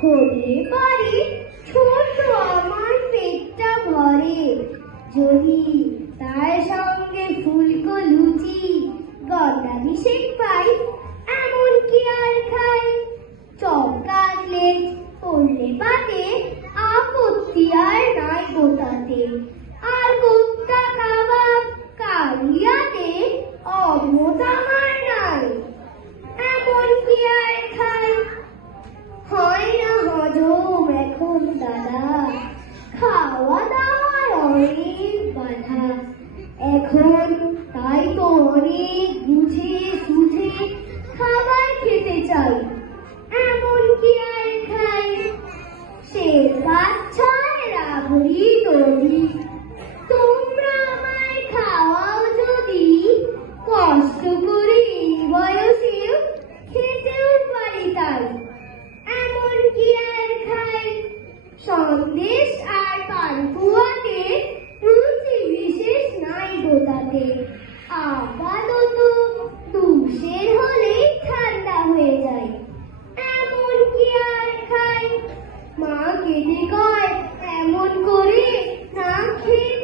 হলে পারে ছোট আমার পেটটা ভরে, যদি তার সঙ্গে ফুলকো লুচি গন্ডাভিষেক পাই, এমন কি আর খাই। চপ কাটলেট করলে পাতে, আপত্তি আর নাই গোটাতে। আর কোপ্তা কাবাব কালিয়াতে, অমত আমার নাই, এমন কি আর খাই। হয় না হজম এখন দাদা, খাওয়া দাওয়ার অনেক বাধা এখন, তাই তো অনেক বুঝে সুঝে খাবার খেতে চাই, এমন কি আর খাই। সে বাচ্চায় রাবড়ি তৈরি, তোমরা আমায় খাওয়াও যদি, কষ্ট করে এই বয়সেও খেতেও পারি তাই, এমন কি আর খাই। সন্দেশ আর পান্তুয়াতে রুচি বিশেষ নাই গোটাতে, আপাতত দুশের হলেই ঠান্ডা হয়ে যায়, এমন কি আর খাই। মা কেটে কয় এমন করে না খেয়ে